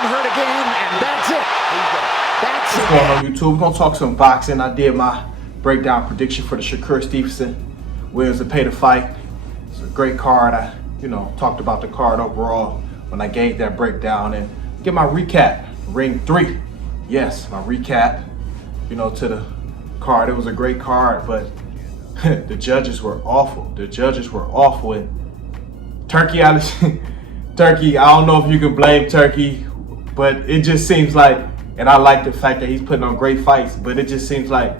him hurt again, and that's it. That's What's going on, YouTube? We're gonna talk some boxing. I did my breakdown prediction for the Shakur Stevenson William Zepeda fight. It's a great card. I, talked about the card overall when I gave that breakdown, and get my recap. Ring 3. Yes, my recap. To the card. It was a great card, but the judges were awful. The judges were awful. And Turkey, I don't know if you can blame Turkey, but it just seems like, and I like the fact that he's putting on great fights, but it just seems like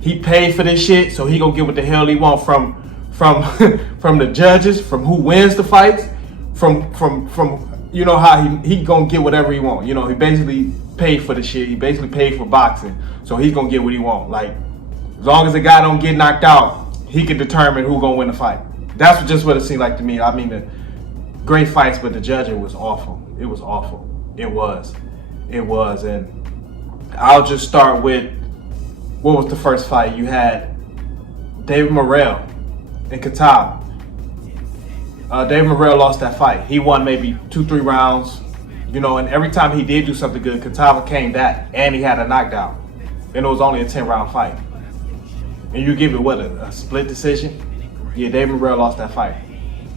he paid for this shit, so he gonna get what the hell he want from the judges, from who wins the fights, from how he gonna get whatever he want. He basically paid for the shit. He basically paid for boxing, so he's gonna get what he want. Like, as long as the guy don't get knocked out, he can determine who gonna win the fight. That's just what it seemed like to me. I mean, the great fights, but the judging was awful. It was awful. It was, and I'll just start with, what was the first fight? You had David Morrell and Katav. David Morrell lost that fight. He won maybe 2-3 rounds, and every time he did do something good, Katav came back and he had a knockdown. And it was only a 10-round fight. And you give it, what, a split decision? Yeah, David Morrell lost that fight.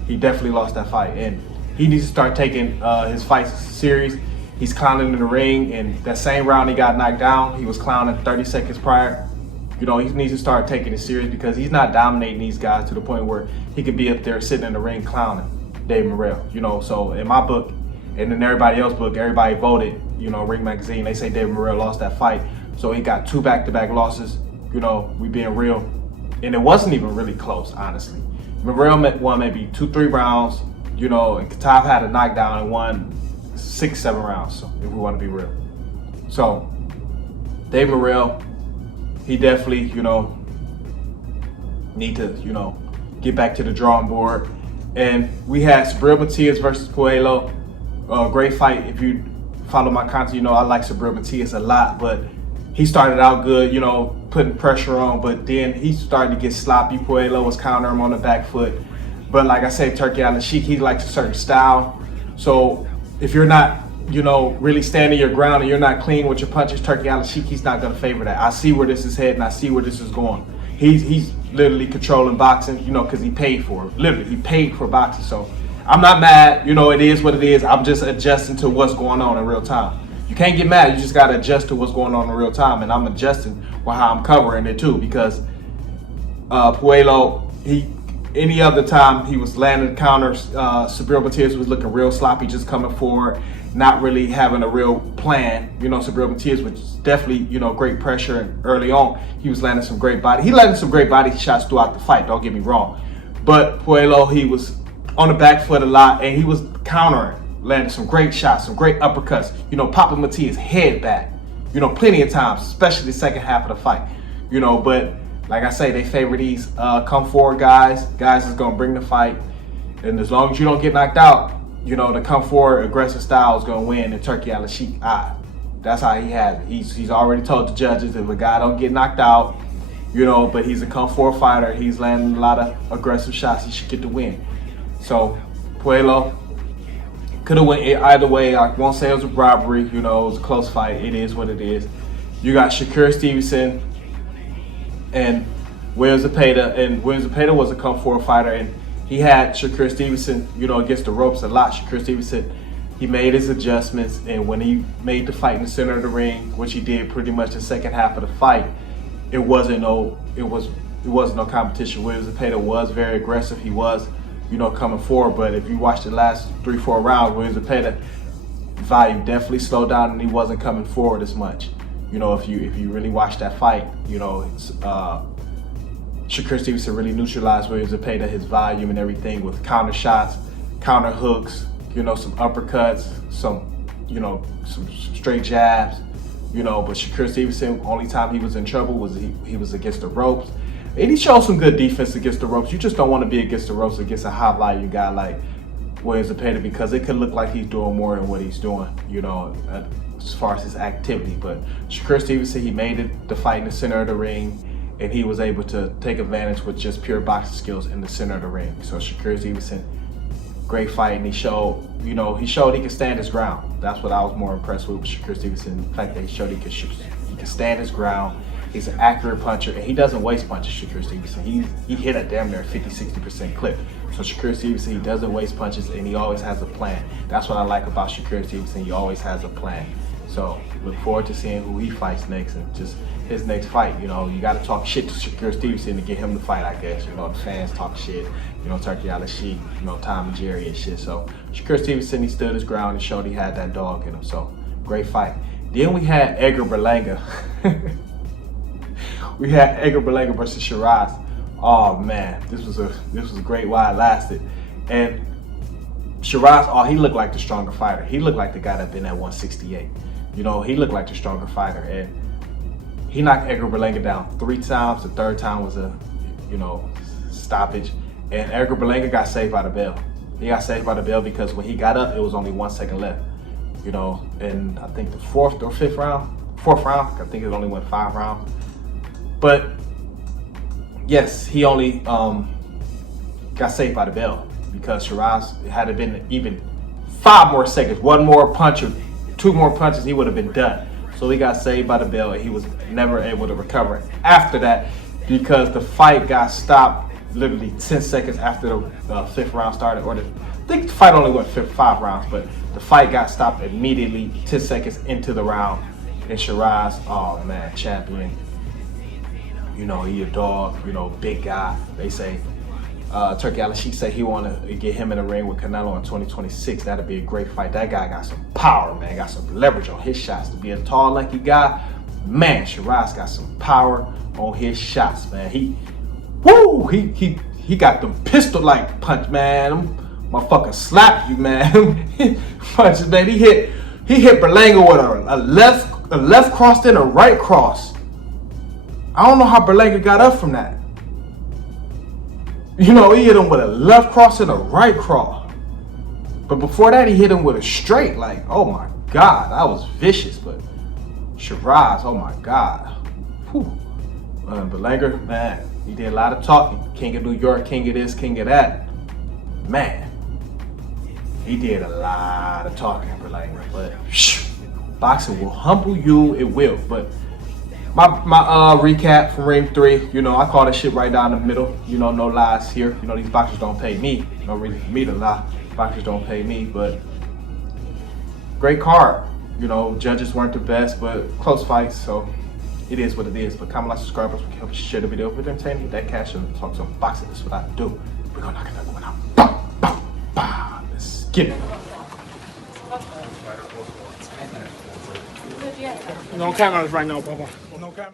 He definitely lost that fight. And he needs to start taking his fights serious. He's clowning in the ring, and that same round he got knocked down, he was clowning 30 seconds prior. He needs to start taking it serious, because he's not dominating these guys to the point where he could be up there sitting in the ring clowning David Morrell. So in my book, and in everybody else's book, everybody voted, Ring Magazine, they say David Morrell lost that fight. So he got 2 back-to-back losses, we being real. And it wasn't even really close, honestly. Morrell won maybe 2-3 rounds, and Katav had a knockdown and won 6-7 rounds, so if we want to be real. So David Morrell, he definitely, need to, get back to the drawing board. And we had Shakur Matias versus Puello. Great fight. If you follow my content, I like Shakur Matias a lot, but he started out good, putting pressure on, but then he started to get sloppy. Puello was countering him on the back foot. But like I say, Turkey Al-Sheikh, he likes a certain style. So if you're not, really standing your ground and you're not clean with your punches, Turkey Al-Sheikh, he's not going to favor that. I see where this is heading. I see where this is going. He's literally controlling boxing, because he paid for it. Literally, he paid for boxing. So I'm not mad. It is what it is. I'm just adjusting to what's going on in real time. You can't get mad. You just got to adjust to what's going on in real time. And I'm adjusting with how I'm covering it too, because Puello, any other time he was landing counters, Shakur Matias was looking real sloppy, just coming forward, not really having a real plan. Shakur Matias was definitely, great pressure, and early on he was landing some great body. He landed some great body shots throughout the fight, don't get me wrong. But Puello, he was on the back foot a lot, and he was countering, landing some great shots, some great uppercuts, popping Matias' head back, plenty of times, especially the second half of the fight, but like I say, they favor these come forward guys is gonna bring the fight, and as long as you don't get knocked out, the come forward aggressive style is gonna win. And Turkey Al-Sheikh, that's how he has it. He's already told the judges, if a guy don't get knocked out, but he's a come forward fighter, he's landing a lot of aggressive shots, he should get the win. So Puello could have went either way. I won't say it was a robbery, it was a close fight. It is what it is. You got Shakur Stevenson and William Zepeda, and William Zepeda was a come forward fighter, and he had Shakur Stevenson, against the ropes a lot. Shakur Stevenson, he made his adjustments, and when he made the fight in the center of the ring, which he did pretty much the second half of the fight, it wasn't no competition. William Zepeda was very aggressive. He was, coming forward, but if you watch the last 3-4 rounds, William Zepeda volume definitely slowed down, and he wasn't coming forward as much. If you really watch that fight, Shakur Stevenson really neutralized William Zepeda, his volume and everything, with counter shots, counter hooks, some uppercuts, some straight jabs, but Shakur Stevenson, only time he was in trouble was he was against the ropes. And he showed some good defense against the ropes. You just don't want to be against the ropes against a high volume guy like William Zepeda, because it could look like he's doing more than what he's doing, as far as his activity. But Shakur Stevenson, he made it the fight in the center of the ring, and he was able to take advantage with just pure boxing skills in the center of the ring. So Shakur Stevenson, great fight, and he showed he could stand his ground. That's what I was more impressed with Shakur Stevenson. The fact that he showed he could stand his ground. He's an accurate puncher, and he doesn't waste punches, Shakur Stevenson. He hit a damn near 50-60% clip. So Shakur Stevenson, he doesn't waste punches, and he always has a plan. That's what I like about Shakur Stevenson. He always has a plan. So look forward to seeing who he fights next, and just his next fight. You got to talk shit to Shakur Stevenson to get him to fight, I guess. The fans talk shit. Turkey out of sheep, Tom and Jerry and shit. So Shakur Stevenson, he stood his ground and showed he had that dog in him. So great fight. Then we had Edgar Berlanga. We had Edgar Berlanga versus Shareez. Oh man, this was great while it lasted. And Shareez, he looked like the stronger fighter. He looked like the guy that been at 168. He looked like the stronger fighter, and he knocked Edgar Berlanga down 3 times. The 3rd time was a, stoppage, and Edgar Berlanga got saved by the bell. He got saved by the bell because when he got up, it was only 1 second left. And I think the 4th or 5th round, 4th round, I think it only went 5 rounds. But yes, he only got saved by the bell because Shareez, had it been even 5 more seconds, 1 more punch or 2 more punches, he would have been done. So he got saved by the bell, and he was never able to recover after that because the fight got stopped literally 10 seconds after the 5th round started. I think the fight only went 5 rounds, but the fight got stopped immediately 10 seconds into the round. And Shareez, oh man, champion. He a dog, big guy. They say, Turkey out of sheep say he want to get him in the ring with Canelo in 2026. That'd be a great fight. That guy got some power, man. Got some leverage on his shots. To be a tall, lanky guy, man, Shareez got some power on his shots, man. He got them pistol-like punch, man. Them motherfucker slapped you, man. Punches, man. He hit Berlanga with a left cross and a right cross. I don't know how Berlanga got up from that. He hit him with a left cross and a right cross. But before that, he hit him with a straight. Like, oh my God, that was vicious. But Shareez, oh my God. Berlanga, man, he did a lot of talking. King of New York, king of this, king of that. Man, he did a lot of talking, Berlanga. But boxing will humble you, it will. But my recap from Ring 3, I call this shit right down the middle. No lies here. These boxers don't pay me. No reason for me to lie. Boxers don't pay me, but great card. Judges weren't the best, but close fights, so it is what it is. But comment, like, subscribe, we can help you share the video. If you're entertaining, hit that cash and talk some boxing. That's what I do. We're gonna knock another one out. Bow, bow, bow. Let's get it. No cameras right now, Papa. No camera.